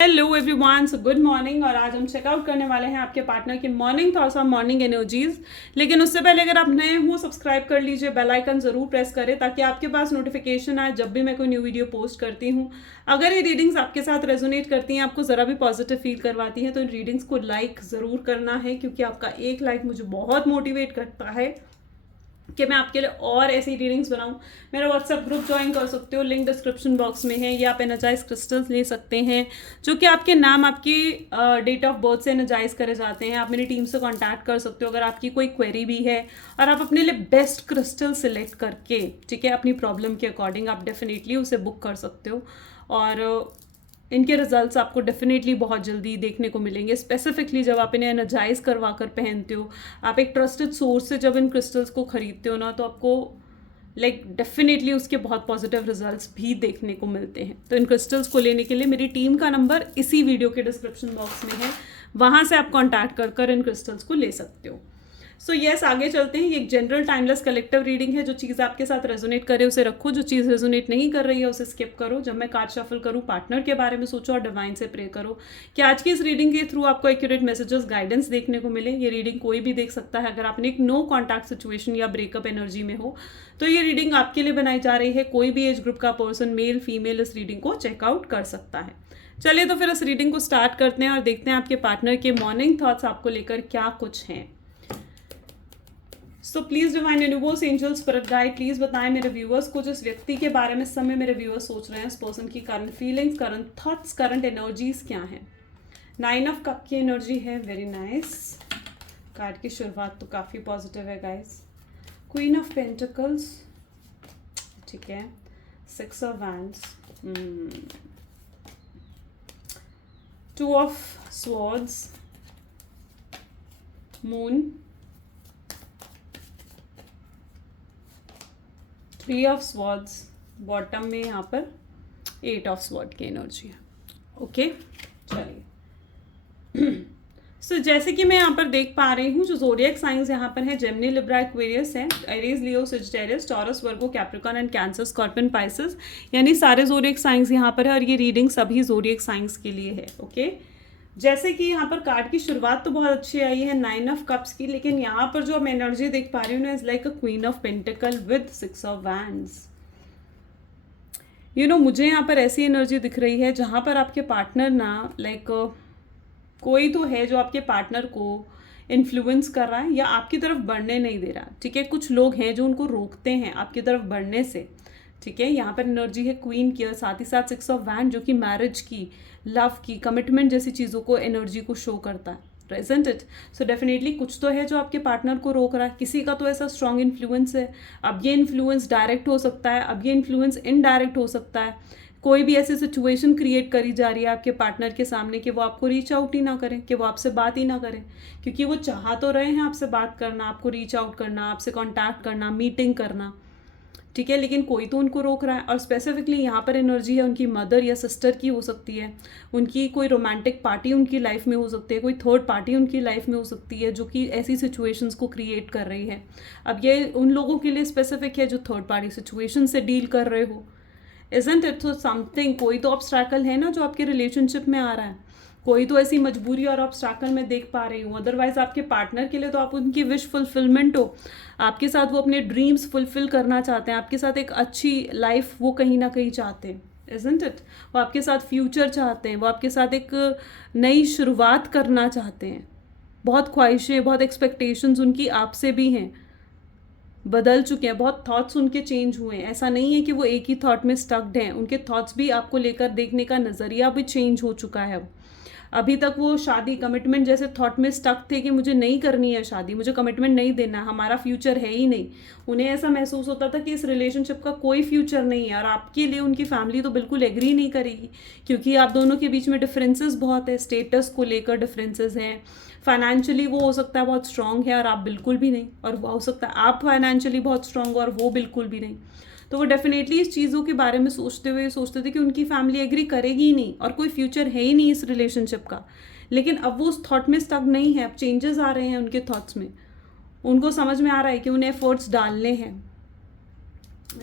Hello everyone, so good morning. और आज हम चेकआउट करने वाले हैं आपके पार्टनर की मॉर्निंग थॉट्स और मॉर्निंग एनर्जीज। लेकिन उससे पहले अगर आप नए हो, सब्सक्राइब कर लीजिए, बेल आइकन ज़रूर प्रेस करें ताकि आपके पास नोटिफिकेशन आए जब भी मैं कोई न्यू वीडियो पोस्ट करती हूँ। अगर ये रीडिंग्स आपके साथ रेजोनेट करती हैं, आपको ज़रा भी पॉजिटिव फील करवाती हैं, तो इन रीडिंग्स को लाइक ज़रूर करना है, क्योंकि आपका एक लाइक मुझे बहुत मोटिवेट करता है कि मैं आपके लिए और ऐसी रीडिंग्स बनाऊं। मेरा व्हाट्सएप ग्रुप ज्वाइन कर सकते हो, लिंक डिस्क्रिप्शन बॉक्स में है। या आप एनर्जाइज क्रिस्टल्स ले सकते हैं जो कि आपके नाम, आपकी डेट ऑफ बर्थ से एनर्जाइज करे जाते हैं। आप मेरी टीम से कांटेक्ट कर सकते हो अगर आपकी कोई क्वेरी भी है, और आप अपने लिए बेस्ट क्रिस्टल सिलेक्ट करके, ठीक है, अपनी प्रॉब्लम के अकॉर्डिंग आप डेफिनेटली उसे बुक कर सकते हो। और इनके रिजल्ट्स आपको डेफिनेटली बहुत जल्दी देखने को मिलेंगे, स्पेसिफिकली जब आप इन्हें एनर्जाइज करवा कर पहनते हो। आप एक ट्रस्टेड सोर्स से जब इन क्रिस्टल्स को खरीदते हो ना, तो आपको डेफिनेटली उसके बहुत पॉजिटिव रिजल्ट्स भी देखने को मिलते हैं। तो इन क्रिस्टल्स को लेने के लिए मेरी टीम का नंबर इसी वीडियो के डिस्क्रिप्शन बॉक्स में है, वहाँ से आप कॉन्टैक्ट कर इन क्रिस्टल्स को ले सकते हो। सो यस, आगे चलते हैं। ये एक जनरल टाइमलेस कलेक्टिव रीडिंग है। जो चीज़ आपके साथ रेजोनेट करे उसे रखो, जो चीज़ रेजोनेट नहीं कर रही है उसे स्किप करो। जब मैं कार्ड शफल करूँ, पार्टनर के बारे में सोचो और डिवाइन से प्रे करो कि आज की इस रीडिंग के थ्रू आपको एक्यूरेट मैसेजेस, गाइडेंस देखने को मिले। ये रीडिंग कोई भी देख सकता है। अगर आपने एक नो कॉन्टैक्ट सिचुएशन या ब्रेकअप एनर्जी में हो, तो ये रीडिंग आपके लिए बनाई जा रही है। कोई भी एज ग्रुप का पर्सन, मेल फीमेल, इस रीडिंग को चेकआउट कर सकता है। चलिए तो फिर इस रीडिंग को स्टार्ट करते हैं और देखते हैं आपके पार्टनर के मॉर्निंग थॉट्स आपको लेकर क्या कुछ हैं। So please divine universe, angel, spirit guide, please बताएं मेरे व्यूअर्स को, जिस व्यक्ति के बारे में समय मेरे व्यूअर्स सोच रहे हैं, इस पर्सन की current feelings, current thoughts, current energies क्या हैं। 9 ऑफ कप की एनर्जी है, वेरी नाइस। कार्ड की शुरुआत तो काफ़ी पॉजिटिव है गाइस। क्वीन ऑफ पेंटिकल्स, ठीक है। 6 of wands, 2 of swords, moon, 3 of swords, bottom में यहाँ पर 8 ऑफ स्वॉर्ड की एनर्जी है। ओके, चलिए। सो जैसे कि मैं यहाँ पर देख पा रही हूँ, जो ज़ोडिएक साइंस यहाँ पर है, जेमिनी, लिब्रा, एक्वेरियस है, Aries, Leo, Sagittarius, taurus, Virgo, Capricorn and cancer, scorpion, Pisces, यानी सारे ज़ोडिएक साइंस यहाँ पर है। और ये रीडिंग सभी ज़ोडिएक साइंस के लिए है। ओके, जैसे कि यहाँ पर कार्ड की शुरुआत तो बहुत अच्छी आई है 9 ऑफ कप्स की, लेकिन यहाँ पर जो मैं एनर्जी देख पा रही हूँ ना, is like a queen of pentacle with 6 of wands. मुझे यहाँ पर ऐसी एनर्जी दिख रही है जहाँ पर आपके पार्टनर ना, कोई तो है जो आपके पार्टनर को इन्फ्लुएंस कर रहा है या आपकी तरफ बढ़ने नहीं दे रहा। ठीक है, कुछ लोग हैं जो उनको रोकते हैं आपकी तरफ बढ़ने से। ठीक है, यहाँ पर एनर्जी है क्वीन की, और साथ ही साथ 6 ऑफ वैंड जो कि मैरिज की, लव की, कमिटमेंट जैसी चीज़ों को, एनर्जी को शो करता है। Present it. सो डेफिनेटली कुछ तो है जो आपके पार्टनर को रोक रहा है। किसी का तो ऐसा स्ट्रॉन्ग इन्फ्लुएंस है। अब ये इन्फ्लुएंस डायरेक्ट हो सकता है, अब ये इन्फ्लुएंस इनडायरेक्ट हो सकता है। कोई भी ऐसी सिचुएशन क्रिएट करी जा रही है आपके पार्टनर के सामने कि वो आपको रीच आउट ही ना करें, कि वो आपसे बात ही ना करें, क्योंकि वो चाह तो रहे हैं आपसे बात करना, आपको रीच आउट करना, आपसे कॉन्टैक्ट करना, मीटिंग करना। ठीक है, लेकिन कोई तो उनको रोक रहा है। और स्पेसिफिकली यहाँ पर एनर्जी है उनकी मदर या सिस्टर की हो सकती है, उनकी कोई रोमांटिक पार्टी उनकी लाइफ में हो सकती है, कोई थर्ड पार्टी उनकी लाइफ में हो सकती है जो कि ऐसी सिचुएशंस को क्रिएट कर रही है। अब ये उन लोगों के लिए स्पेसिफिक है जो थर्ड पार्टी सिचुएशन से डील कर रहे हो। इजंट इट समथिंग, कोई तो ऑब्स्ट्रैकल है ना जो आपके रिलेशनशिप में आ रहा है, कोई तो ऐसी मजबूरी और ऑब्स्ट्रैकल मैं देख पा रही हूँ। अदरवाइज आपके पार्टनर के लिए तो आप उनकी विश फुलफिलमेंट हो, आपके साथ वो अपने ड्रीम्स फुलफिल करना चाहते हैं, आपके साथ एक अच्छी लाइफ वो कहीं ना कहीं चाहते हैं। इजंट इट, वो आपके साथ फ्यूचर चाहते हैं, वो आपके साथ एक नई शुरुआत करना चाहते हैं। बहुत ख्वाहिशें, बहुत एक्सपेक्टेशंस उनकी आपसे भी हैं, बदल चुके हैं, बहुत थॉट्स उनके चेंज हुए हैं। ऐसा नहीं है कि वो एक ही थॉट में स्टक्ड हैं, उनके थॉट्स भी आपको लेकर देखने का नज़रिया भी चेंज हो चुका है। अभी तक वो शादी, कमिटमेंट जैसे थॉट में स्टक थे कि मुझे नहीं करनी है शादी, मुझे कमिटमेंट नहीं देना, हमारा फ्यूचर है ही नहीं। उन्हें ऐसा महसूस होता था कि इस रिलेशनशिप का कोई फ्यूचर नहीं है। और आपके लिए उनकी फैमिली तो बिल्कुल एग्री नहीं करेगी, क्योंकि आप दोनों के बीच में डिफरेंसेस बहुत है, स्टेटस को लेकर डिफरेंसेस हैं। फाइनेंशियली वो हो सकता है बहुत स्ट्रांग है और आप बिल्कुल भी नहीं, और वो हो सकता है आप फाइनेंशियली बहुत स्ट्रांग हो और वो बिल्कुल भी नहीं। तो वो डेफिनेटली इस चीज़ों के बारे में सोचते हुए सोचते थे कि उनकी फैमिली एग्री करेगी ही नहीं और कोई फ्यूचर है ही नहीं इस रिलेशनशिप का। लेकिन अब वो उस थॉट में स्टक नहीं है, अब चेंजेस आ रहे हैं उनके थॉट्स में। उनको समझ में आ रहा है कि उन्हें एफर्ट्स डालने हैं।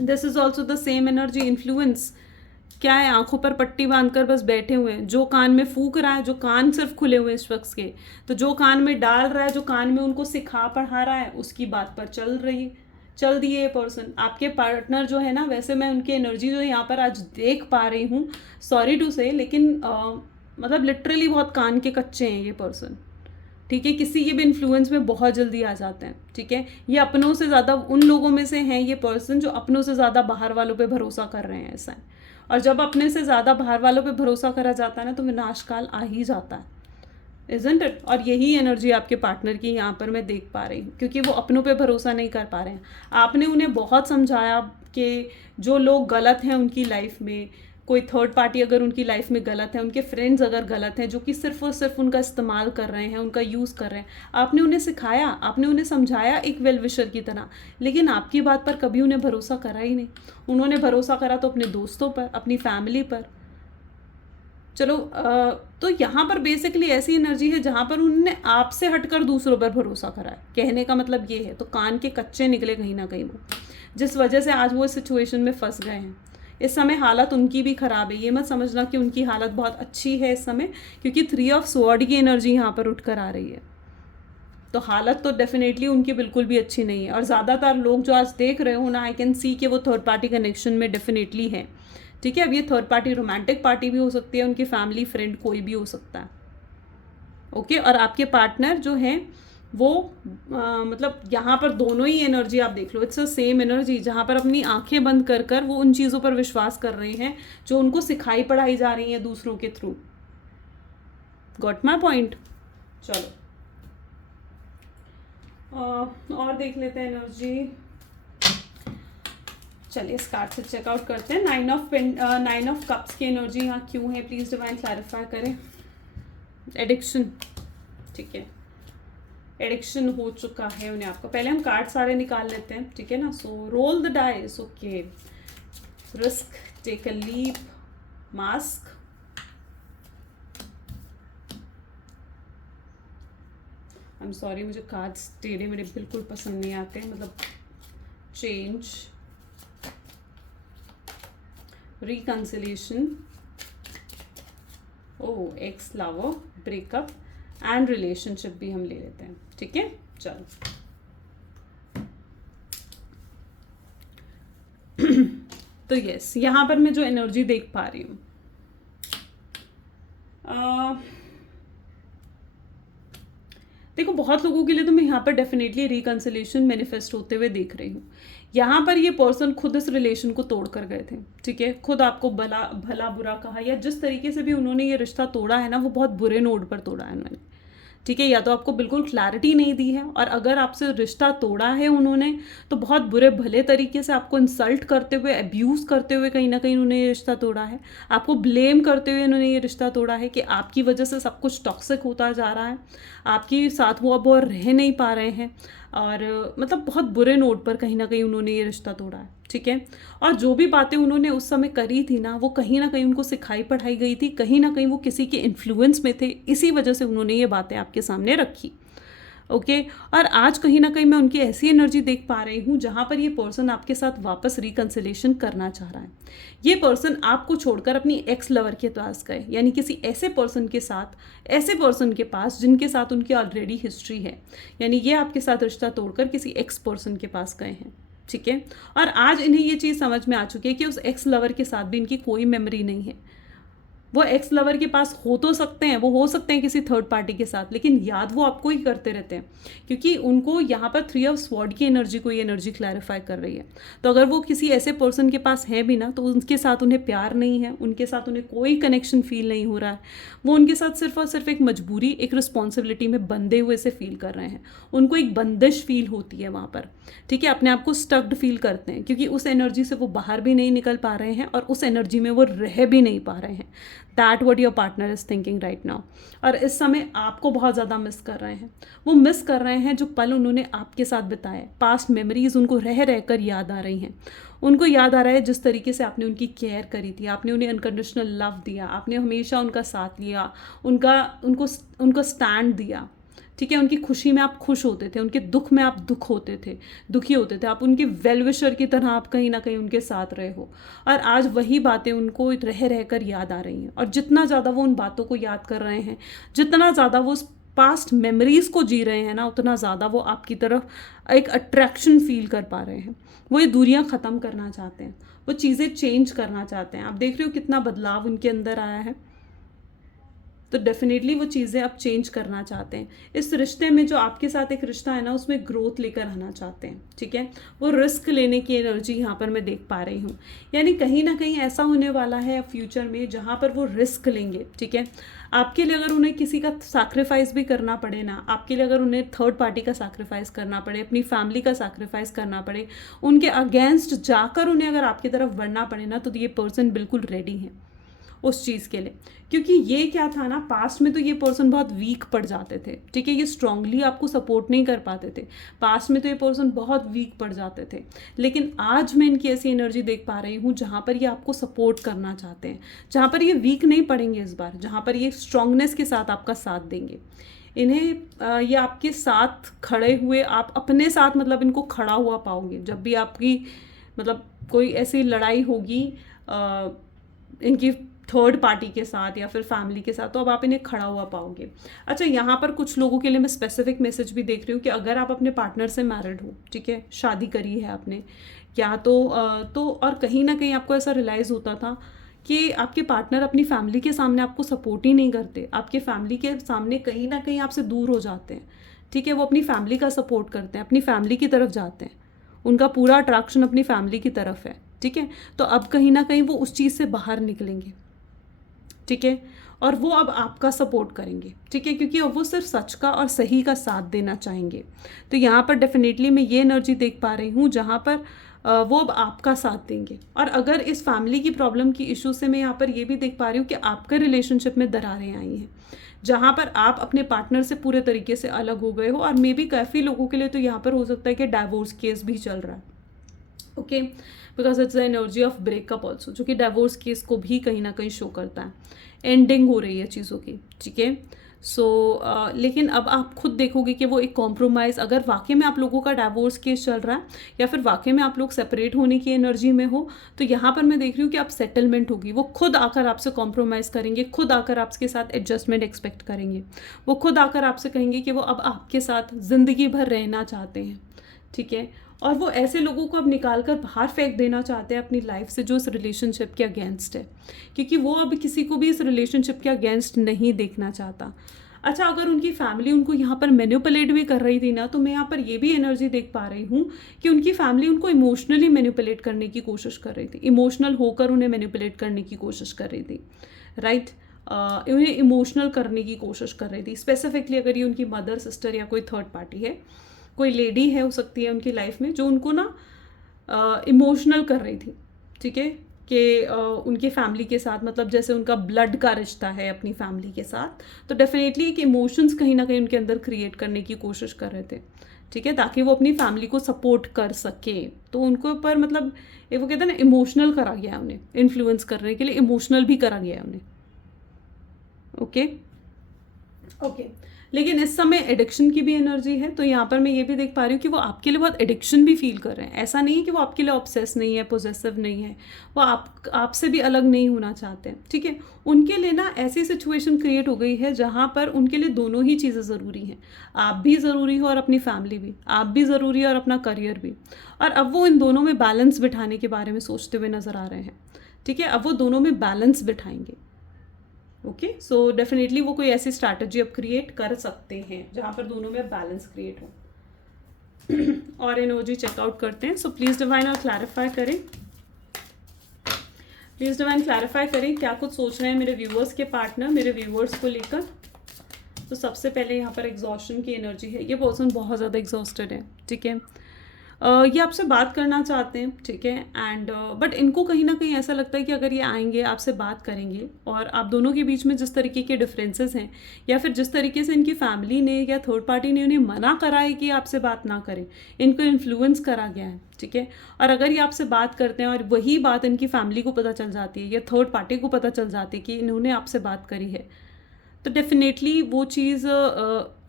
This is also the same energy, influence, क्या है, आंखों पर पट्टी बांधकर बस बैठे हुए हैं। जो कान में फूंक रहा है, जो कान सिर्फ खुले हुए हैं इस शख्स के, तो जो कान में डाल रहा है, जो कान में उनको सिखा पढ़ा रहा है, उसकी बात पर चल दिए ये पर्सन। आपके पार्टनर जो है ना, वैसे मैं उनकी एनर्जी जो यहाँ पर आज देख पा रही हूँ, सॉरी टू से, लेकिन मतलब लिटरली बहुत कान के कच्चे हैं ये पर्सन। ठीक है, किसी के भी इन्फ्लुएंस में बहुत जल्दी आ जाते हैं। ठीक है, ये अपनों से ज़्यादा उन लोगों में से हैं ये पर्सन जो अपनों से ज़्यादा बाहर वालों पे भरोसा कर रहे हैं, ऐसा है। और जब अपने से ज़्यादा बाहर वालों पे भरोसा करा जाता है ना, तो विनाशकाल आ ही जाता है, इजंट इट। और यही एनर्जी आपके पार्टनर की यहाँ पर मैं देख पा रही हूँ, क्योंकि वो अपनों पे भरोसा नहीं कर पा रहे हैं। आपने उन्हें बहुत समझाया कि जो लोग गलत हैं उनकी लाइफ में, कोई थर्ड पार्टी अगर उनकी लाइफ में गलत है, उनके फ्रेंड्स अगर गलत हैं जो कि सिर्फ और सिर्फ उनका इस्तेमाल कर रहे हैं, उनका यूज़ कर रहे हैं, आपने उन्हें सिखाया, आपने उन्हें समझाया एक वेल विशर की तरह, लेकिन आपकी बात पर कभी उन्हें भरोसा करा ही नहीं। उन्होंने भरोसा करा तो अपने दोस्तों पर, अपनी फैमिली पर। चलो तो यहाँ पर बेसिकली ऐसी एनर्जी है जहाँ पर उन्होंने आपसे हटकर दूसरों पर भरोसा करा है, कहने का मतलब ये है। तो कान के कच्चे निकले कहीं ना कहीं वो, जिस वजह से आज वो इस सिचुएशन में फंस गए हैं। इस समय हालत उनकी भी ख़राब है, ये मत समझना कि उनकी हालत बहुत अच्छी है इस समय, क्योंकि 3 ऑफ स्वॉर्ड की एनर्जी यहाँ पर उठ कर आ रही है। तो हालत तो डेफिनेटली उनकी बिल्कुल भी अच्छी नहीं है। और ज़्यादातर लोग जो आज देख रहे हो ना, आई कैन सी कि वो थर्ड पार्टी कनेक्शन में डेफिनेटली है। ठीक है, अब ये थर्ड पार्टी रोमांटिक पार्टी भी हो सकती है, उनकी फैमिली फ्रेंड कोई भी हो सकता है। ओके, और आपके पार्टनर जो हैं वो मतलब यहाँ पर दोनों ही एनर्जी आप देख लो, इट्स अ सेम एनर्जी, जहाँ पर अपनी आंखें बंद कर कर वो उन चीज़ों पर विश्वास कर रहे हैं जो उनको सिखाई पढ़ाई जा रही हैं दूसरों के थ्रू। Got my point. चलो और देख लेते हैं एनर्जी। चलिए इस कार्ड से चेकआउट करते हैं। 9 ऑफ कप्स की एनर्जी यहाँ क्यों है, प्लीज़ डिवाइन क्लैरिफाई करें। एडिक्शन, ठीक है, एडिक्शन हो चुका है उन्हें आपका। पहले हम कार्ड सारे निकाल लेते हैं, ठीक है ना। So roll the dice, okay, risk, take a leap, mask, I am sorry, मुझे कार्ड्स टेढ़े मेरे बिल्कुल पसंद नहीं आते, मतलब change, reconciliation, oh ex lover, breakup and relationship भी हम ले लेते हैं, ठीक है। चलो तो यस, यहाँ पर मैं जो एनर्जी देख पा रही हूँ, देखो बहुत लोगों के लिए तो मैं यहाँ पर डेफिनेटली रिकंसिलेशन मैनिफेस्ट होते हुए देख रही हूँ। यहाँ पर ये पर्सन खुद इस रिलेशन को तोड़ कर गए थे, ठीक है, खुद आपको भला बुरा कहा, या जिस तरीके से भी उन्होंने ये रिश्ता तोड़ा है ना, वो बहुत बुरे नोट पर तोड़ा है उन्होंने, ठीक है। या तो आपको बिल्कुल क्लैरिटी नहीं दी है, और अगर आपसे रिश्ता तोड़ा है उन्होंने तो बहुत बुरे भले तरीके से आपको इंसल्ट करते हुए, अब्यूज़ करते हुए कहीं ना कहीं उन्होंने ये रिश्ता तोड़ा है। आपको ब्लेम करते हुए उन्होंने ये रिश्ता तोड़ा है कि आपकी वजह से सब कुछ टॉक्सिक होता जा रहा है, आपके साथ वो अब और रह नहीं पा रहे हैं, और मतलब बहुत बुरे नोट पर कहीं ना कहीं उन्होंने ये रिश्ता तोड़ा है, ठीक है। और जो भी बातें उन्होंने उस समय करी थी ना, वो कहीं ना कहीं उनको सिखाई पढ़ाई गई थी, कहीं ना कहीं वो किसी के इन्फ्लुएंस में थे, इसी वजह से उन्होंने ये बातें आपके सामने रखी, ओके। और आज कहीं ना कहीं मैं उनकी ऐसी एनर्जी देख पा रही हूँ जहाँ पर ये पर्सन आपके साथ वापस रिकंसिलेशन करना चाह रहा है। ये पर्सन आपको छोड़कर अपनी एक्स लवर के पास गए, यानी किसी ऐसे पर्सन के साथ, ऐसे पर्सन के पास जिनके साथ उनकी ऑलरेडी हिस्ट्री है, यानी ये आपके साथ रिश्ता तोड़कर किसी एक्स पर्सन के पास गए हैं, ठीक है। और आज इन्हें ये चीज़ समझ में आ चुकी है कि उस एक्स लवर के साथ भी इनकी कोई मेमोरी नहीं है। वो एक्स लवर के पास हो तो सकते हैं, वो हो सकते हैं किसी थर्ड पार्टी के साथ, लेकिन याद वो आपको ही करते रहते हैं, क्योंकि उनको यहाँ पर 3 ऑफ स्वॉर्ड की एनर्जी को ये एनर्जी क्लैरिफाई कर रही है। तो अगर वो किसी ऐसे पर्सन के पास है भी ना, तो उनके साथ उन्हें प्यार नहीं है, उनके साथ उन्हें कोई कनेक्शन फील नहीं हो रहा है। वो उनके साथ सिर्फ और सिर्फ एक मजबूरी, एक रिस्पॉन्सिबिलिटी में बंधे हुए से फील कर रहे हैं। उनको एक बंदिश फील होती है वहाँ पर, ठीक है, अपने आप को स्टक्ड फील करते हैं, क्योंकि उस एनर्जी से वो बाहर भी नहीं निकल पा रहे हैं और उस एनर्जी में वो रह भी नहीं पा रहे हैं। That what your partner is thinking right now. और इस समय आपको बहुत ज़्यादा मिस कर रहे हैं। वो मिस कर रहे हैं जो पल उन्होंने आपके साथ बिताए, पास्ट मेमोरीज उनको रह रह कर याद आ रही हैं। उनको याद आ रहा है जिस तरीके से आपने उनकी केयर करी थी, आपने उन्हें अनकंडीशनल लव दिया, आपने हमेशा उनका साथ लिया, उनको स्टैंड दिया, ठीक है, उनकी खुशी में आप खुश होते थे, उनके दुख में आप दुखी होते थे, आप उनके वेल विशर की तरह आप कहीं ना कहीं उनके साथ रहे हो। और आज वही बातें उनको रह रह कर याद आ रही हैं, और जितना ज़्यादा वो उन बातों को याद कर रहे हैं, जितना ज़्यादा वो पास्ट मेमोरीज को जी रहे हैं ना, उतना ज़्यादा वो आपकी तरफ एक अट्रैक्शन फील कर पा रहे हैं। वो ये दूरियां ख़त्म करना चाहते हैं, वो चीज़ें चेंज करना चाहते हैं। आप देख रहे हो कितना बदलाव उनके अंदर आया है। तो डेफिनेटली वो चीज़ें अब चेंज करना चाहते हैं। इस रिश्ते में जो आपके साथ एक रिश्ता है ना, उसमें ग्रोथ लेकर आना चाहते हैं। ठीक है, वो रिस्क लेने की एनर्जी यहाँ पर मैं देख पा रही हूँ। यानी कहीं ना कहीं ऐसा होने वाला है फ्यूचर में जहाँ पर वो रिस्क लेंगे। ठीक है, आपके लिए अगर उन्हें किसी का सैक्रिफाइस भी करना पड़े ना, आपके लिए अगर उन्हें थर्ड पार्टी का सैक्रिफाइस करना पड़े, अपनी फैमिली का सैक्रिफाइस करना पड़े, उनके अगेंस्ट जाकर उन्हें अगर आपकी तरफ बढ़ना पड़े ना, तो ये पर्सन बिल्कुल रेडी है उस चीज़ के लिए। क्योंकि ये क्या था ना, पास्ट में तो ये पर्सन बहुत वीक पड़ जाते थे। ठीक है, ये स्ट्रांगली आपको सपोर्ट नहीं कर पाते थे। पास्ट में तो ये पर्सन बहुत वीक पड़ जाते थे, लेकिन आज मैं इनकी ऐसी एनर्जी देख पा रही हूँ जहाँ पर ये आपको सपोर्ट करना चाहते हैं, जहाँ पर ये वीक नहीं पड़ेंगे इस बार, जहाँ पर ये स्ट्रांगनेस के साथ आपका साथ देंगे। इन्हें ये आपके साथ खड़े हुए, आप अपने साथ मतलब इनको खड़ा हुआ पाओगे। जब भी आपकी मतलब कोई ऐसी लड़ाई होगी इनकी थर्ड पार्टी के साथ या फिर फैमिली के साथ, तो अब आप इन्हें खड़ा हुआ पाओगे। अच्छा, यहाँ पर कुछ लोगों के लिए मैं स्पेसिफिक मैसेज भी देख रही हूँ कि अगर आप अपने पार्टनर से मैरिड हो, ठीक है, शादी करी है आपने क्या, तो और कहीं ना कहीं आपको ऐसा रियलाइज़ होता था कि आपके पार्टनर अपनी फैमिली के सामने आपको सपोर्ट ही नहीं करते, आपके फैमिली के सामने कहीं ना कहीं आपसे दूर हो जाते हैं। ठीक है, वो अपनी फैमिली का सपोर्ट करते हैं, अपनी फैमिली की तरफ जाते हैं, उनका पूरा अट्रैक्शन अपनी फैमिली की तरफ है। ठीक है, तो अब कहीं ना कहीं वो उस चीज़ से बाहर निकलेंगे। ठीक है, और वो अब आपका सपोर्ट करेंगे। ठीक है, क्योंकि अब वो सिर्फ सच का और सही का साथ देना चाहेंगे। तो यहाँ पर डेफिनेटली मैं ये एनर्जी देख पा रही हूँ जहाँ पर वो अब आपका साथ देंगे। और अगर इस फैमिली की प्रॉब्लम की इशू से मैं यहाँ पर ये भी देख पा रही हूँ कि आपके रिलेशनशिप में दरारें आई हैं, जहाँ पर आप अपने पार्टनर से पूरे तरीके से अलग हो गए हो। और मे बी काफ़ी लोगों के लिए तो यहाँ पर हो सकता है कि डाइवोर्स केस भी चल रहा है। Okay, because it's the energy of breakup also, जो कि डाइवोर्स केस को भी कहीं ना कहीं शो करता है। एंडिंग हो रही है चीज़ों की। ठीक है, सो लेकिन अब आप खुद देखोगे कि वो एक कॉम्प्रोमाइज़, अगर वाकई में आप लोगों का डाइवोर्स केस चल रहा है या फिर वाकई में आप लोग सेपरेट होने की एनर्जी में हो, तो यहाँ पर मैं देख रही हूँ कि आप सेटलमेंट होगी। वो खुद आकर आपसे कॉम्प्रोमाइज़ करेंगे, खुद आकर आपके साथ एडजस्टमेंट एक्सपेक्ट करेंगे, वो खुद आकर आपसे कहेंगे कि वो अब आपके साथ ज़िंदगी भर रहना चाहते हैं। ठीक है, और वो ऐसे लोगों को अब निकाल कर बाहर फेंक देना चाहते हैं अपनी लाइफ से जो इस रिलेशनशिप के अगेंस्ट है, क्योंकि वो अब किसी को भी इस रिलेशनशिप के अगेंस्ट नहीं देखना चाहता। अच्छा, अगर उनकी फैमिली उनको यहाँ पर मैनिपुलेट भी कर रही थी ना, तो मैं यहाँ पर ये भी एनर्जी देख पा रही हूँ कि उनकी फैमिली उनको इमोशनली मैनिपुलेट करने की कोशिश कर रही थी, इमोशनल होकर उन्हें मैनिपुलेट करने की कोशिश कर रही थी। राइट, उन्हें इमोशनल करने की कोशिश कर रही थी। स्पेसिफिकली अगर ये उनकी मदर, सिस्टर या कोई थर्ड पार्टी है, कोई लेडी है हो सकती है उनकी लाइफ में, जो उनको ना इमोशनल कर रही थी। ठीक है, कि उनकी फैमिली के साथ, मतलब जैसे उनका ब्लड का रिश्ता है अपनी फैमिली के साथ, तो डेफिनेटली एक इमोशंस कहीं ना कहीं उनके अंदर क्रिएट करने की कोशिश कर रहे थे। ठीक है, ताकि वो अपनी फैमिली को सपोर्ट कर सके। तो उनको ऊपर मतलब वो कहते हैं ना, इमोशनल करा गया है उन्हें, इन्फ्लुएंस करने के लिए इमोशनल भी करा गया है उन्हें। ओके ओके, लेकिन इस समय एडिक्शन की भी एनर्जी है, तो यहाँ पर मैं ये भी देख पा रही हूँ कि वो आपके लिए बहुत एडिक्शन भी फील कर रहे हैं। ऐसा नहीं है कि वो आपके लिए ऑब्सेस नहीं है, पोजेसिव नहीं है, वो आपसे भी अलग नहीं होना चाहते हैं। ठीक है, उनके लिए ना ऐसी सिचुएशन क्रिएट हो गई है जहाँ पर उनके लिए दोनों ही चीज़ें ज़रूरी हैं। आप भी ज़रूरी हो और अपनी फैमिली भी, आप भी ज़रूरी है और अपना करियर भी। और अब वो इन दोनों में बैलेंस बिठाने के बारे में सोचते हुए नज़र आ रहे हैं। ठीक है, अब वो दोनों में बैलेंस बिठाएंगे। ओके, सो डेफिनेटली वो कोई ऐसी स्ट्रैटेजी अब क्रिएट कर सकते हैं जहाँ पर दोनों में बैलेंस क्रिएट हो। और एनर्जी चेकआउट करते हैं। सो प्लीज़ डिवाइन और क्लैरिफाई करें, प्लीज़ डिवाइन क्लैरिफाई करें क्या कुछ सोच रहे हैं मेरे व्यूअर्स के पार्टनर, मेरे व्यूअर्स को लेकर। तो सबसे पहले यहाँ पर एग्जॉस्शन की एनर्जी है, ये पर्सन बहुत ज़्यादा एग्जॉस्टेड है। ठीक है, ये आपसे बात करना चाहते हैं। ठीक है, एंड बट इनको कहीं ना कहीं ऐसा लगता है कि अगर ये आएंगे, आपसे बात करेंगे, और आप दोनों के बीच में जिस तरीके के डिफरेंसेस हैं, या फिर जिस तरीके से इनकी फैमिली ने या थर्ड पार्टी ने उन्हें मना करा है कि आपसे बात ना करें, इनको इन्फ्लुएंस करा गया है। ठीक है, और अगर ये आपसे बात करते हैं और वही बात इनकी फैमिली को पता चल जाती है या थर्ड पार्टी को पता चल जाती है कि इन्होंने आपसे बात करी है, तो डेफिनेटली वो चीज़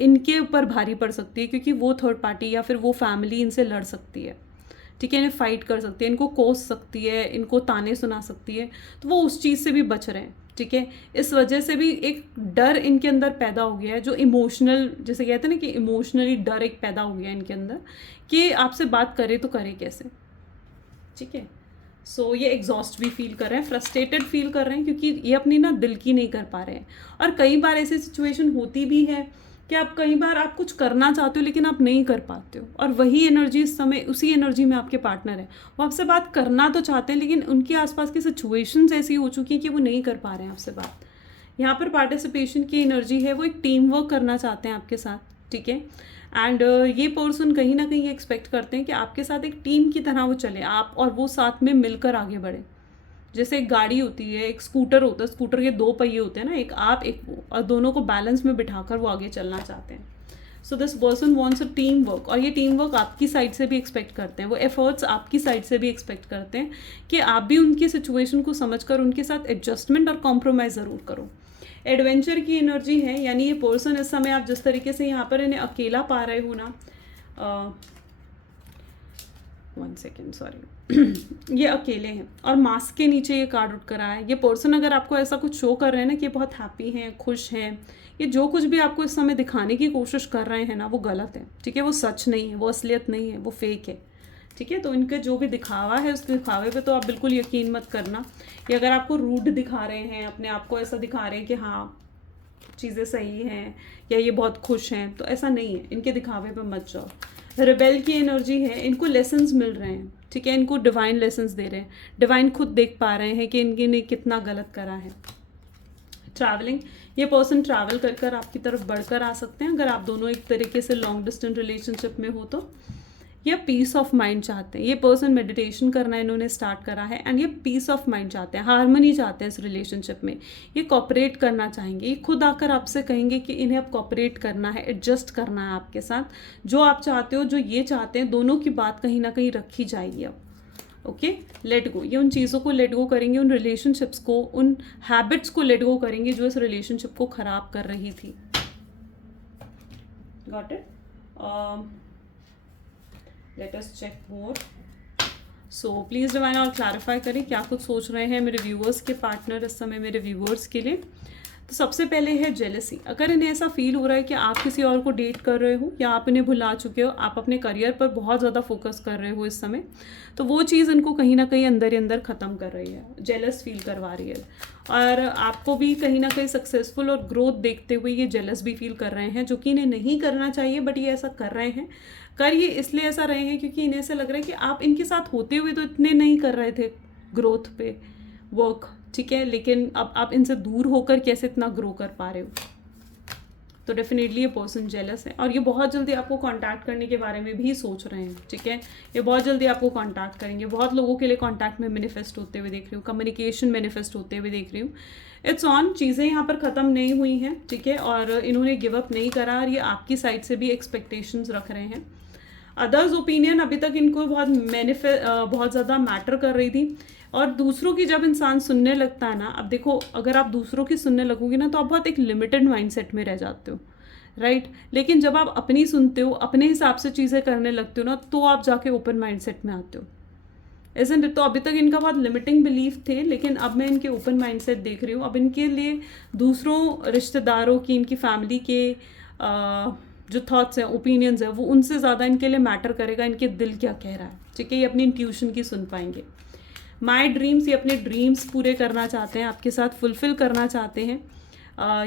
इनके ऊपर भारी पड़ सकती है, क्योंकि वो थर्ड पार्टी या फिर वो फैमिली इनसे लड़ सकती है, ठीक है, इन्हें फाइट कर सकती है, इनको कोस सकती है, इनको ताने सुना सकती है। तो वो उस चीज़ से भी बच रहे हैं, ठीक है। इस वजह से भी एक डर इनके अंदर पैदा हो गया है, जो इमोशनल, जैसे कहते हैं ना कि इमोशनली डर एक पैदा हो गया है इनके अंदर कि आपसे बात करे तो करे कैसे, ठीक है। सो ये एग्जॉस्ट भी फील कर रहे हैं, फ्रस्ट्रेटेड फील कर रहे हैं, क्योंकि ये अपनी ना दिल की नहीं कर पा रहे हैं। और कई बार ऐसी सिचुएशन होती भी है कि आप कई बार आप कुछ करना चाहते हो लेकिन आप नहीं कर पाते हो, और वही एनर्जी इस समय, उसी एनर्जी में आपके पार्टनर है, वो आपसे बात करना तो चाहते हैं लेकिन उनके आसपास की सिचुएशंस ऐसी हो चुकी हैं कि वो नहीं कर पा रहे हैं आपसे बात। यहाँ पर पार्टिसिपेशन की एनर्जी है, वो एक टीम वर्क करना चाहते हैं आपके साथ, ठीक है। एंड ये पर्सन कहीं ना कहीं एक्सपेक्ट करते हैं कि आपके साथ एक टीम की तरह वो चले, आप और वो साथ में मिलकर आगे बढ़े। जैसे एक गाड़ी होती है, एक स्कूटर होता है, स्कूटर के दो पहिए होते हैं ना, एक आप एक वो, और दोनों को बैलेंस में बिठाकर वो आगे चलना चाहते हैं। So this person wants a team work, और ये टीम वर्क आपकी साइड से भी एक्सपेक्ट करते हैं, वो एफर्ट्स आपकी साइड से भी एक्सपेक्ट करते हैं कि आप भी उनकी सिचुएशन को समझकर उनके साथ एडजस्टमेंट और कॉम्प्रोमाइज़ ज़रूर करो। एडवेंचर की एनर्जी है, यानी ये पर्सन इस समय, आप जिस तरीके से यहाँ पर इन्हें अकेला पा रहे हो ना, 1 सेकेंड सॉरी, ये अकेले हैं और मास्क के नीचे ये कार्ड उठ कर आया है। ये पर्सन अगर आपको ऐसा कुछ शो कर रहे हैं ना कि बहुत हैप्पी हैं, खुश हैं, ये जो कुछ भी आपको इस समय दिखाने की कोशिश कर रहे हैं ना, वो गलत है, ठीक है। वो सच नहीं है, वो असलियत नहीं है, वो फेक है, ठीक है। तो इनका जो भी दिखावा है, उस दिखावे पे तो आप बिल्कुल यकीन मत करना। ये अगर आपको रूड दिखा रहे हैं, अपने आप को ऐसा दिखा रहे हैं कि हाँ चीज़ें सही हैं या ये बहुत खुश हैं, तो ऐसा नहीं है, इनके दिखावे पे मत जाओ। रिबेल की एनर्जी है, इनको लेसन्स मिल रहे हैं, ठीक है, इनको डिवाइन लेसन्स दे रहे हैं, डिवाइन खुद देख पा रहे हैं कि इनके ने कितना गलत करा है। ट्रैवलिंग, ये पर्सन ट्रैवल कर कर आपकी तरफ बढ़कर आ सकते हैं अगर आप दोनों एक तरीके से लॉन्ग डिस्टेंस रिलेशनशिप में हो तो। ये पीस ऑफ माइंड चाहते हैं, ये पर्सन मेडिटेशन करना इन्होंने स्टार्ट करा है, एंड ये पीस ऑफ माइंड चाहते हैं, हार्मनी चाहते हैं इस रिलेशनशिप में। ये कॉपरेट करना चाहेंगे, ये खुद आकर आपसे कहेंगे कि इन्हें अब कॉपरेट करना है, एडजस्ट करना है आपके साथ। जो आप चाहते हो, जो ये चाहते हैं, दोनों की बात कहीं ना कहीं रखी जाएगी अब, ओके। लेट गो, ये उन चीज़ों को लेट गो करेंगे, उन रिलेशनशिप्स को, उन हैबिट्स को लेट गो करेंगे जो इस रिलेशनशिप को ख़राब कर रही थी। Got it. Let us check more. So please divine और क्लैरिफाई करें क्या कुछ सोच रहे हैं मेरे व्यूअर्स के पार्टनर इस समय मेरे व्यूअर्स के लिए। तो सबसे पहले है जेलसी। अगर इन्हें ऐसा फील हो रहा है कि आप किसी और को डेट कर रहे हो या आप इन्हें भुला चुके हो, आप अपने करियर पर बहुत ज़्यादा फोकस कर रहे हो इस समय, तो वो चीज़ इनको कहीं ना कहीं अंदर ही अंदर ख़त्म कर रही है, जेलस फील करवा रही है। और आपको भी कहीं ना कहीं सक्सेसफुल और ग्रोथ देखते हुए ये जेलस भी फील कर रहे हैं, जो कि इन्हें नहीं करना चाहिए, बट ये ऐसा कर रहे हैं। कर ये इसलिए ऐसा रहे हैं क्योंकि इन्हें ऐसा लग रहा है कि आप इनके साथ होते हुए तो इतने नहीं कर रहे थे ग्रोथ पे वर्क, ठीक है, लेकिन अब आप इनसे दूर होकर कैसे इतना ग्रो कर पा रहे हो। तो डेफिनेटली ये पर्सन जेलस है, और ये बहुत जल्दी आपको कांटेक्ट करने के बारे में भी सोच रहे हैं, ठीक है। ये बहुत जल्दी आपको कांटेक्ट करेंगे, बहुत लोगों के लिए कांटेक्ट में मैनिफेस्ट होते हुए देख रही हूँ, कम्युनिकेशन मैनिफेस्ट होते हुए देख रही हूँ। इट्स ऑन, चीज़ें यहाँ पर ख़त्म नहीं हुई हैं, ठीक है, और इन्होंने गिव अप नहीं करा, और ये आपकी साइड से भी एक्सपेक्टेशंस रख रहे हैं। अदर्स ओपिनियन अभी तक इनको बहुत ज़्यादा मैटर कर रही थी, और दूसरों की जब इंसान सुनने लगता है ना, अब देखो अगर आप दूसरों की सुनने लगोगे ना तो आप बहुत एक लिमिटेड माइंडसेट में रह जाते हो, राइट। लेकिन जब आप अपनी सुनते हो, अपने हिसाब से चीज़ें करने लगते हो ना, तो आप जाके ओपन माइंडसेट में आते हो, इजंट इट। तो अभी तक इनका बहुत लिमिटिंग बिलीफ थे, लेकिन अब मैं इनके ओपन माइंडसेट देख रही हूँ। अब इनके लिए दूसरों रिश्तेदारों की, इनकी फैमिली के जो थॉट्स हैं, ओपिनियंस हैं, वो उनसे ज़्यादा इनके लिए मैटर करेगा इनके दिल क्या कह रहा है, ठीक है। ये अपनी इंट्यूशन की सुन पाएंगे। माई ड्रीम्स, ये अपने ड्रीम्स पूरे करना चाहते हैं, आपके साथ फुलफिल करना चाहते हैं।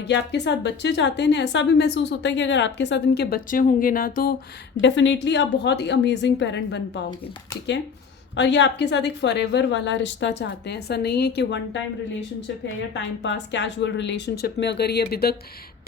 ये आपके साथ बच्चे चाहते हैं। ऐसा भी महसूस होता है कि अगर आपके साथ इनके बच्चे होंगे ना, तो डेफिनेटली आप बहुत ही अमेजिंग पेरेंट बन पाओगे, ठीक है। और ये आपके साथ एक फॉरएवर वाला रिश्ता चाहते हैं। ऐसा नहीं है कि वन टाइम रिलेशनशिप है या टाइम पास कैजुअल रिलेशनशिप में अगर ये अभी तक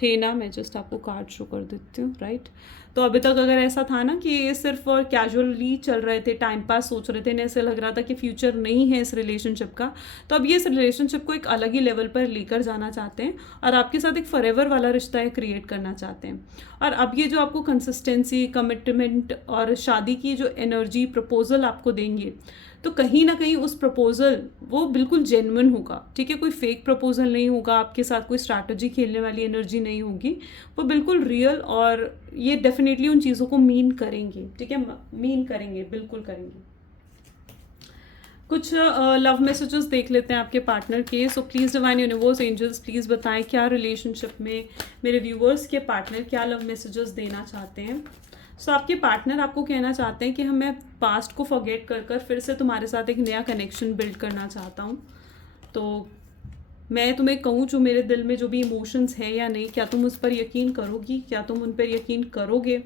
थे ना, मैं जस्ट आपको कार्ड शो कर देती हूँ, राइट। तो अभी तक अगर ऐसा था ना कि ये सिर्फ और कैजुअली चल रहे थे, टाइम पास सोच रहे थे, इन्हें ऐसे लग रहा था कि फ्यूचर नहीं है इस रिलेशनशिप का, तो अब ये इस रिलेशनशिप को एक अलग ही लेवल पर लेकर जाना चाहते हैं और आपके साथ एक फॉरएवर वाला रिश्ता क्रिएट करना चाहते हैं। और अब ये जो आपको कंसिस्टेंसी, कमिटमेंट और शादी की जो एनर्जी प्रपोजल आपको देंगे, तो कहीं ना कहीं उस प्रपोजल वो बिल्कुल जेन्युइन होगा, ठीक है, कोई फेक प्रपोजल नहीं होगा, आपके साथ कोई स्ट्रैटेजी खेलने वाली एनर्जी नहीं होगी, वो बिल्कुल रियल, और ये डेफिनेटली उन चीज़ों को मीन करेंगे, ठीक है, मीन करेंगे, बिल्कुल करेंगे। कुछ लव मैसेजेस देख लेते हैं आपके पार्टनर के। So please divine universe angels please बताएं क्या रिलेशनशिप में मेरे व्यूअर्स के पार्टनर क्या लव मैसेजेस देना चाहते हैं। सो आपके पार्टनर आपको कहना चाहते हैं कि मैं पास्ट को फॉरगेट कर कर फिर से तुम्हारे साथ एक नया कनेक्शन बिल्ड करना चाहता हूँ। तो मैं तुम्हें कहूँ जो मेरे दिल में जो भी इमोशंस है या नहीं, क्या तुम उस पर यकीन करोगी, क्या तुम उन पर यकीन करोगे।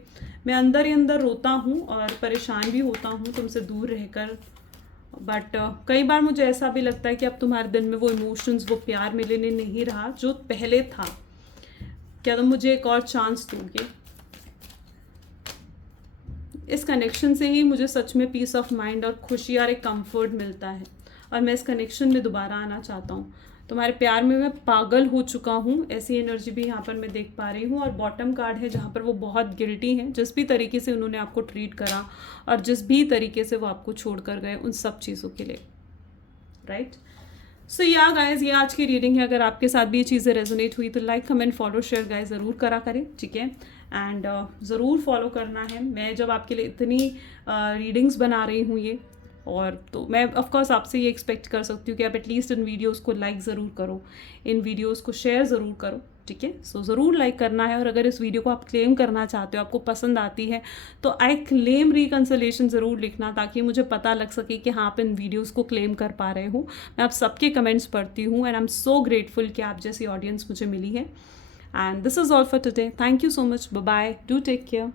मैं अंदर ही अंदर रोता हूँ और परेशान भी होता हूँ तुमसे दूर रहकर, बट कई बार मुझे ऐसा भी लगता है कि अब तुम्हारे दिल में वो इमोशंस, वो प्यार मेरे लिए नहीं रहा जो पहले था। क्या तुम मुझे एक और चांस दोगे। इस कनेक्शन से ही मुझे सच में पीस ऑफ माइंड और खुशी और एक कंफर्ट मिलता है, और मैं इस कनेक्शन में दोबारा आना चाहता हूँ। तुम्हारे प्यार में मैं पागल हो चुका हूँ, ऐसी एनर्जी भी यहाँ पर मैं देख पा रही हूँ। और बॉटम कार्ड है जहाँ पर वो बहुत गिल्टी हैं, जिस भी तरीके से उन्होंने आपको ट्रीट करा और जिस भी तरीके से वो आपको छोड़ कर गए, उन सब चीज़ों के लिए, राइट। सो या गाइज, ये आज की रीडिंग है। अगर आपके साथ भी ये चीज़ें रेजोनेट हुई तो like comment follow share guys ज़रूर करा करें, ठीक है। एंड ज़रूर फॉलो करना है। मैं जब आपके लिए इतनी रीडिंग्स बना रही हूँ ये, और तो मैं ऑफकोर्स आपसे ये एक्सपेक्ट कर सकती हूँ कि आप एटलीस्ट इन वीडियोज़ को लाइक ज़रूर करो, इन वीडियोज़ को शेयर ज़रूर करो, ठीक है। सो ज़रूर लाइक करना है। और अगर इस वीडियो को आप क्लेम करना चाहते हो, आपको पसंद आती है, तो आई क्लेम रिकन्सिलेशन ज़रूर लिखना, ताकि मुझे पता लग सके कि हाँ आप इन वीडियोज़ को क्लेम कर पा रहे हो। मैं आप सबके कमेंट्स पढ़ती हूँ, and I am so grateful कि आप जैसी ऑडियंस मुझे मिली है। And this is all for today. Thank you so much. Bye bye. Do take care.